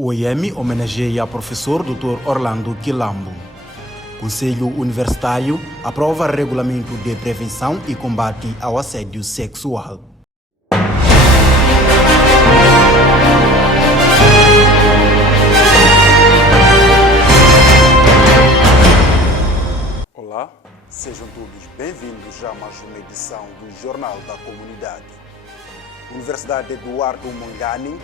O IEM homenageia o professor Dr. Orlando Quilambo. Conselho Universitário aprova regulamento de prevenção e combate ao assédio sexual. Olá, sejam todos bem-vindos a mais uma edição do Jornal da Comunidade. Universidade Eduardo Mondlane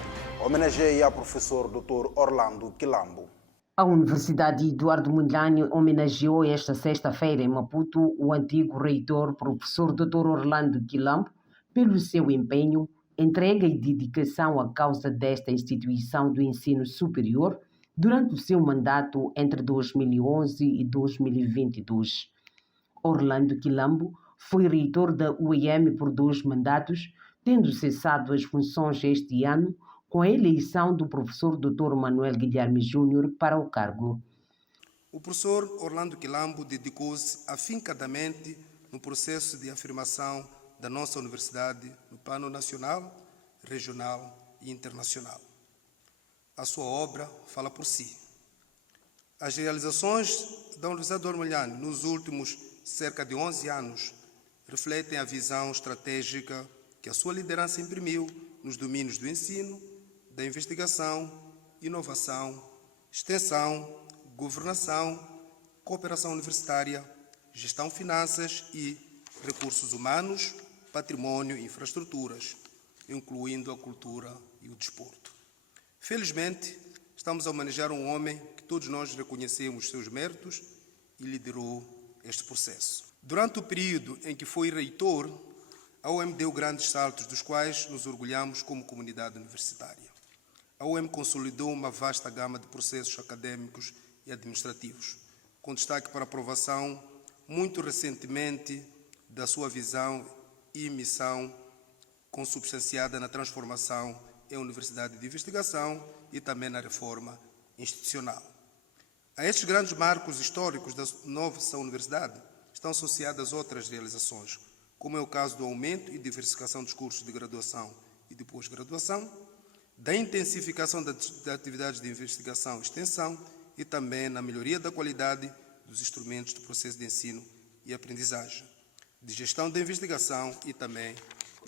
homenageia o professor Dr. Orlando Quilambo. A Universidade Eduardo Mondlane homenageou esta sexta-feira em Maputo o antigo reitor, professor Dr. Orlando Quilambo, pelo seu empenho, entrega e dedicação à causa desta instituição do ensino superior durante o seu mandato entre 2011 e 2022. Orlando Quilambo foi reitor da UEM por 2 mandatos, tendo cessado as funções este ano com a eleição do professor Dr. Manuel Guilherme Júnior para o cargo. O professor Orlando Quilambo dedicou-se afincadamente no processo de afirmação da nossa universidade no plano nacional, regional e internacional. A sua obra fala por si. As realizações da Universidade de Eduardo Mondlane nos últimos cerca de 11 anos refletem a visão estratégica que a sua liderança imprimiu nos domínios do ensino, da investigação, inovação, extensão, governação, cooperação universitária, gestão de finanças e recursos humanos, patrimônio e infraestruturas, incluindo a cultura e o desporto. Felizmente, estamos a homenagear um homem que todos nós reconhecemos seus méritos e liderou este processo. Durante o período em que foi reitor, a UEM deu grandes saltos dos quais nos orgulhamos como comunidade universitária. A UEM consolidou uma vasta gama de processos acadêmicos e administrativos, com destaque para a aprovação, muito recentemente, da sua visão e missão consubstanciada na transformação em universidade de investigação e também na reforma institucional. A estes grandes marcos históricos da nossa universidade estão associadas outras realizações, como é o caso do aumento e diversificação dos cursos de graduação e de pós-graduação, da intensificação das atividades de investigação e extensão e também na melhoria da qualidade dos instrumentos do processo de ensino e aprendizagem, de gestão da investigação e também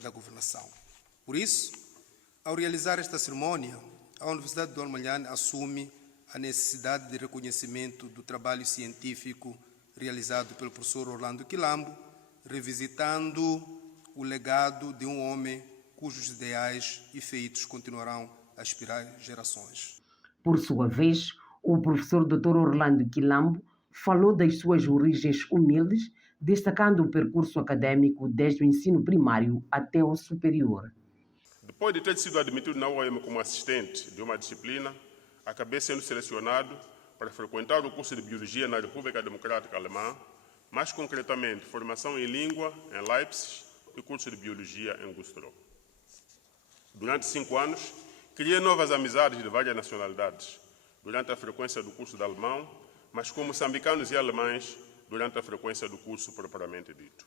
da governação. Por isso, ao realizar esta cerimônia, a Universidade de Eduardo Mondlane assume a necessidade de reconhecimento do trabalho científico realizado pelo professor Orlando Quilambo, revisitando o legado de um homem cujos ideais e feitos continuarão a inspirar gerações. Por sua vez, o professor Dr. Orlando Quilambo falou das suas origens humildes, destacando o percurso acadêmico desde o ensino primário até o superior. Depois de ter sido admitido na UEM como assistente de uma disciplina, acabei sendo selecionado para frequentar o curso de Biologia na República Democrática Alemã, mais concretamente, formação em língua em Leipzig e curso de Biologia em Güstrow. Durante 5 anos, criei novas amizades de várias nacionalidades, durante a frequência do curso de alemão, mas com moçambicanos e alemães durante a frequência do curso propriamente dito.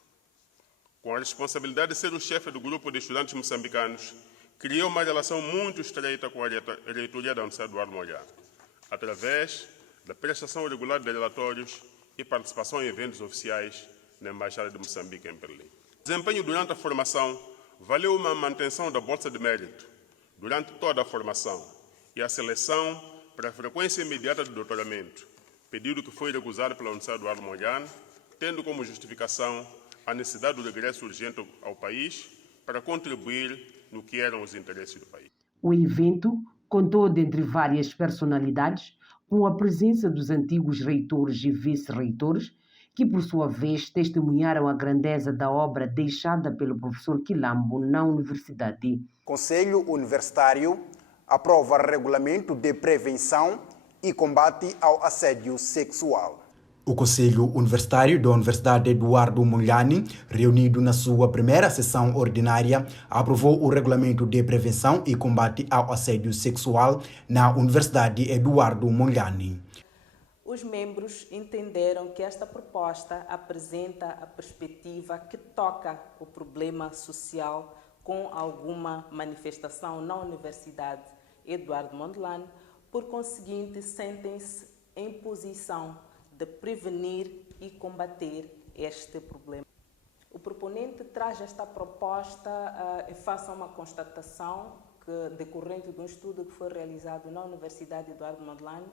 Com a responsabilidade de ser o chefe do grupo de estudantes moçambicanos, criei uma relação muito estreita com a reitoria da Universidade Eduardo Mondlane, através da prestação regular de relatórios e participação em eventos oficiais na Embaixada de Moçambique em Berlim. O desempenho durante a formação valeu uma manutenção da bolsa de mérito durante toda a formação e a seleção para a frequência imediata do doutoramento, pedido que foi recusado pela Universidade Eduardo Mondlane, tendo como justificação a necessidade do regresso urgente ao país para contribuir no que eram os interesses do país. O evento contou, dentre várias personalidades, com a presença dos antigos reitores e vice-reitores, que, por sua vez, testemunharam a grandeza da obra deixada pelo professor Quilambo na universidade. Conselho Universitário aprova regulamento de prevenção e combate ao assédio sexual. O Conselho Universitário da Universidade Eduardo Mondlane, reunido na sua primeira sessão ordinária, aprovou o regulamento de prevenção e combate ao assédio sexual na Universidade Eduardo Mondlane. Os membros entenderam que esta proposta apresenta a perspectiva que toca o problema social com alguma manifestação na Universidade Eduardo Mondlane, por conseguinte, sentem-se em posição de prevenir e combater este problema. O proponente traz esta proposta em face a uma constatação decorrente de um estudo que foi realizado na Universidade Eduardo Mondlane,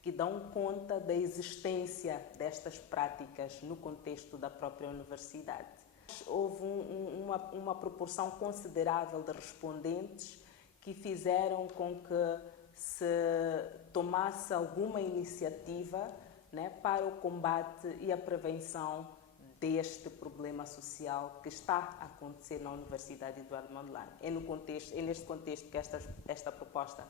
que dão conta da existência destas práticas no contexto da própria universidade. Houve uma proporção considerável de respondentes que fizeram com que se tomasse alguma iniciativa, né, para o combate e a prevenção deste problema social que está a acontecer na Universidade Eduardo Mondlane. É neste contexto que esta proposta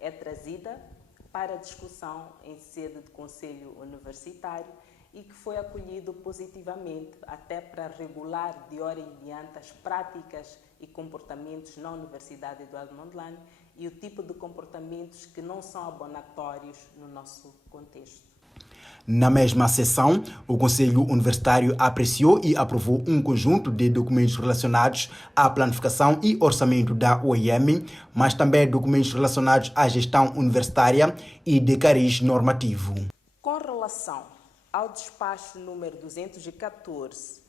é trazida para discussão em sede de Conselho Universitário e que foi acolhido positivamente até para regular de hora em diante as práticas e comportamentos na Universidade Eduardo Mondlane e o tipo de comportamentos que não são abonatórios no nosso contexto. Na mesma sessão, o Conselho Universitário apreciou e aprovou um conjunto de documentos relacionados à planificação e orçamento da UEM, mas também documentos relacionados à gestão universitária e de cariz normativo. Com relação ao despacho número 214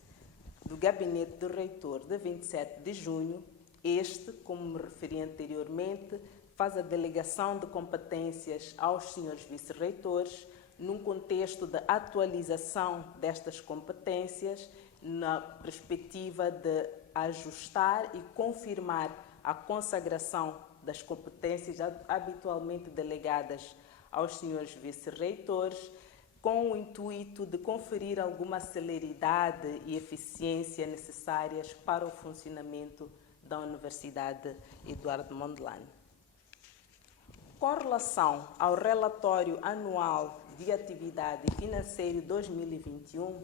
do Gabinete do Reitor de 27 de junho, este, como me referi anteriormente, faz a delegação de competências aos senhores vice-reitores num contexto de atualização destas competências na perspectiva de ajustar e confirmar a consagração das competências habitualmente delegadas aos senhores vice-reitores, com o intuito de conferir alguma celeridade e eficiência necessárias para o funcionamento da Universidade Eduardo Mondlane. Com relação ao relatório anual de atividade financeira 2021,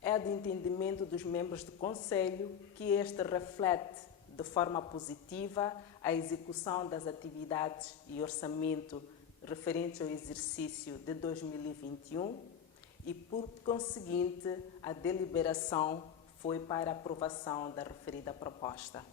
é do entendimento dos membros do Conselho que este reflete de forma positiva a execução das atividades e orçamento referentes ao exercício de 2021 e, por conseguinte, a deliberação foi para aprovação da referida proposta.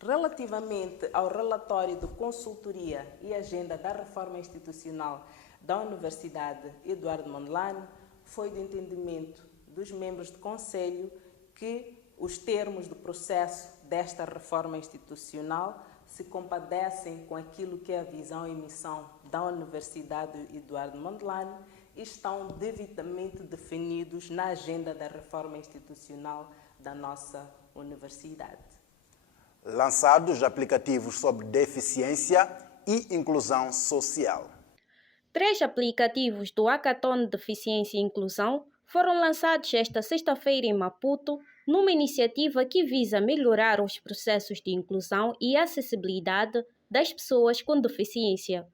Relativamente ao relatório de consultoria e agenda da reforma institucional da Universidade Eduardo Mondlane, foi do entendimento dos membros do Conselho que os termos do processo desta reforma institucional se compadecem com aquilo que é a visão e missão da Universidade Eduardo Mondlane e estão devidamente definidos na agenda da reforma institucional da nossa universidade. Lançados aplicativos sobre deficiência e inclusão social. 3 aplicativos do Hackathon Deficiência e Inclusão foram lançados esta sexta-feira em Maputo, numa iniciativa que visa melhorar os processos de inclusão e acessibilidade das pessoas com deficiência.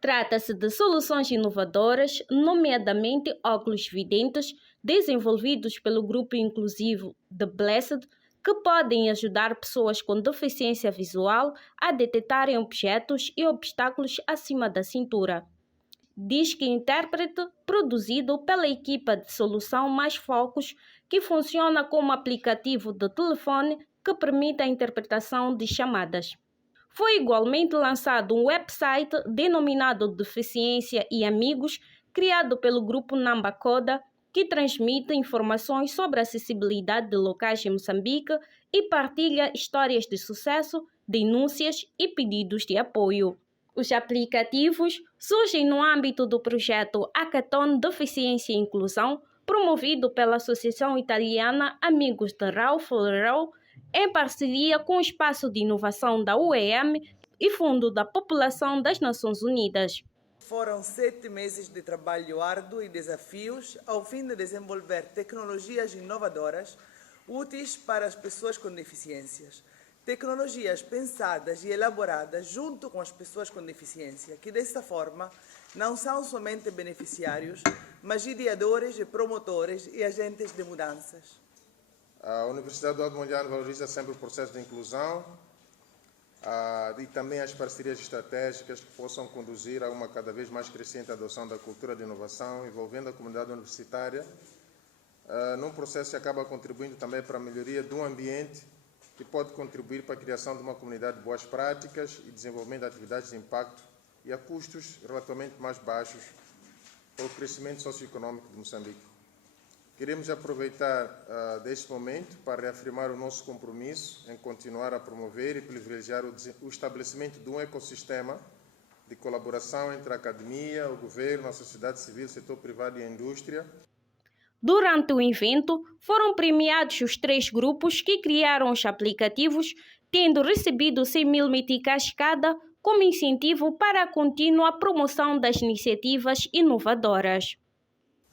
Trata-se de soluções inovadoras, nomeadamente óculos videntes, desenvolvidos pelo grupo inclusivo The Blessed, que podem ajudar pessoas com deficiência visual a detectarem objetos e obstáculos acima da cintura. Disque intérprete produzido pela equipa de solução Mais Focos, que funciona como aplicativo de telefone que permite a interpretação de chamadas. Foi igualmente lançado um website denominado Deficiência e Amigos, criado pelo grupo Nambacoda, que transmite informações sobre a acessibilidade de locais em Moçambique e partilha histórias de sucesso, denúncias e pedidos de apoio. Os aplicativos surgem no âmbito do projeto Hackathon Deficiência e Inclusão, promovido pela Associação Italiana Amigos de Raul Flerão, em parceria com o Espaço de Inovação da UEM e Fundo da População das Nações Unidas. Foram 7 meses de trabalho árduo e desafios ao fim de desenvolver tecnologias inovadoras úteis para as pessoas com deficiências. Tecnologias pensadas e elaboradas junto com as pessoas com deficiência, que desta forma não são somente beneficiários, mas ideadores e promotores e agentes de mudanças. A Universidade Eduardo Mondlane valoriza sempre o processo de inclusão e também as parcerias estratégicas que possam conduzir a uma cada vez mais crescente adoção da cultura de inovação, envolvendo a comunidade universitária, num processo que acaba contribuindo também para a melhoria de um ambiente que que pode contribuir para a criação de uma comunidade de boas práticas e desenvolvimento de atividades de impacto e a custos relativamente mais baixos para o crescimento socioeconômico de Moçambique. Queremos aproveitar deste momento para reafirmar o nosso compromisso em continuar a promover e privilegiar o estabelecimento de um ecossistema de colaboração entre a academia, o governo, a sociedade civil, o setor privado e a indústria. Durante o evento, foram premiados os 3 grupos que criaram os aplicativos, tendo recebido 100.000 meticais cada, como incentivo para a contínua promoção das iniciativas inovadoras.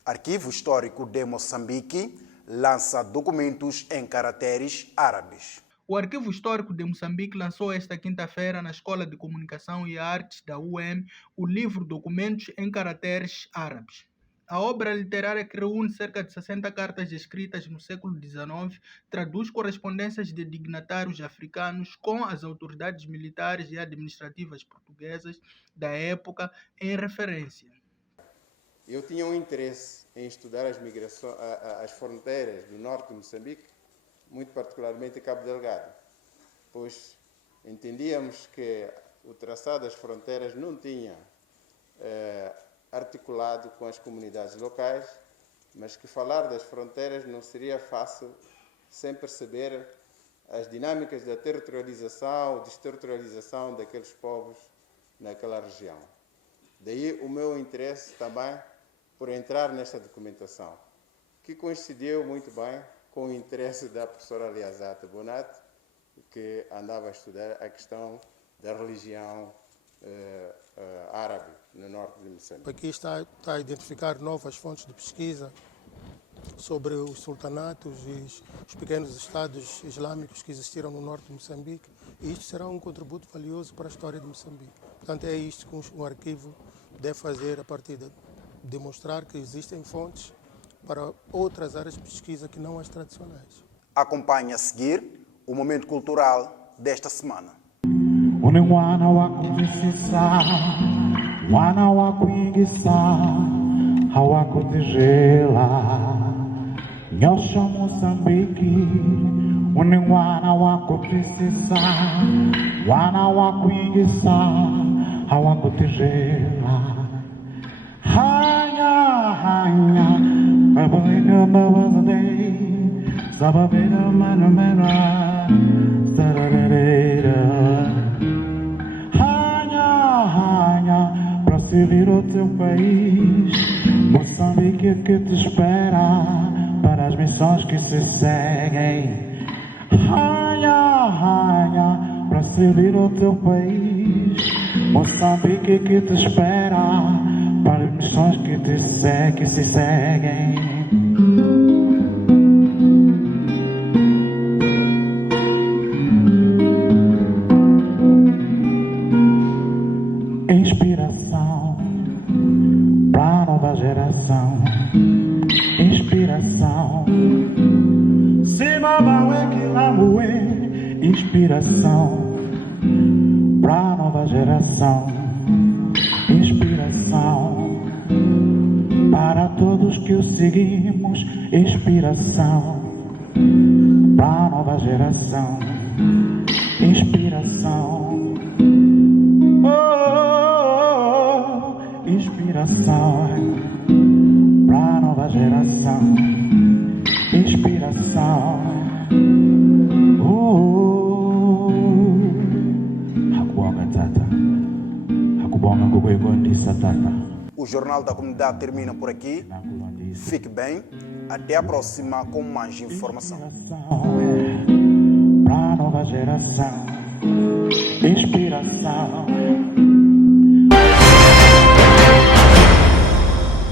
Arquivo Histórico de Moçambique lança documentos em caracteres árabes. O Arquivo Histórico de Moçambique lançou esta quinta-feira na Escola de Comunicação e Artes da UEM o livro Documentos em Caracteres Árabes. A obra literária, que reúne cerca de 60 cartas escritas no século XIX, traduz correspondências de dignatários africanos com as autoridades militares e administrativas portuguesas da época em referência. Eu tinha um interesse em estudar as fronteiras do norte de Moçambique, muito particularmente Cabo Delgado, pois entendíamos que o traçado das fronteiras não tinha articulado com as comunidades locais, mas que falar das fronteiras não seria fácil sem perceber as dinâmicas da territorialização, desterritorialização daqueles povos naquela região. Daí o meu interesse também por entrar nesta documentação, que coincidiu muito bem com o interesse da professora Liazate Bonatti, que andava a estudar a questão da religião árabe no norte de Moçambique. Aqui está a identificar novas fontes de pesquisa sobre os sultanatos e os pequenos estados islâmicos que existiram no norte de Moçambique, e isto será um contributo valioso para a história de Moçambique. Portanto, é isto que o arquivo deve fazer a partir de demonstrar que existem fontes para outras áreas de pesquisa que não as tradicionais. Acompanhe a seguir o momento cultural desta semana. Wana wakutisa, wana wakuingisa, hawakutijela. Nyosha Moçambique, wana wakutisa, wana wakuingisa, hawakutijela. Hanya, hanya, babina babade, sababina manamera, sararera. Para servir o teu país, Moçambique é que te espera para as missões que se seguem. Rainha, rainha, para servir o teu país, Moçambique é que te espera para as missões que se seguem. Inspiração para a nova geração. Inspiração. Inspiração para a nova geração. Inspiração para todos que o seguimos. Inspiração para a nova geração. Inspiração. Inspiração para a nova geração. Inspiração. Hakubonga tata. Hakubonga kukuigondisa tata. O Jornal da Comunidade termina por aqui. Fique bem. Até a próxima com mais informação. Para a nova geração. Inspiração.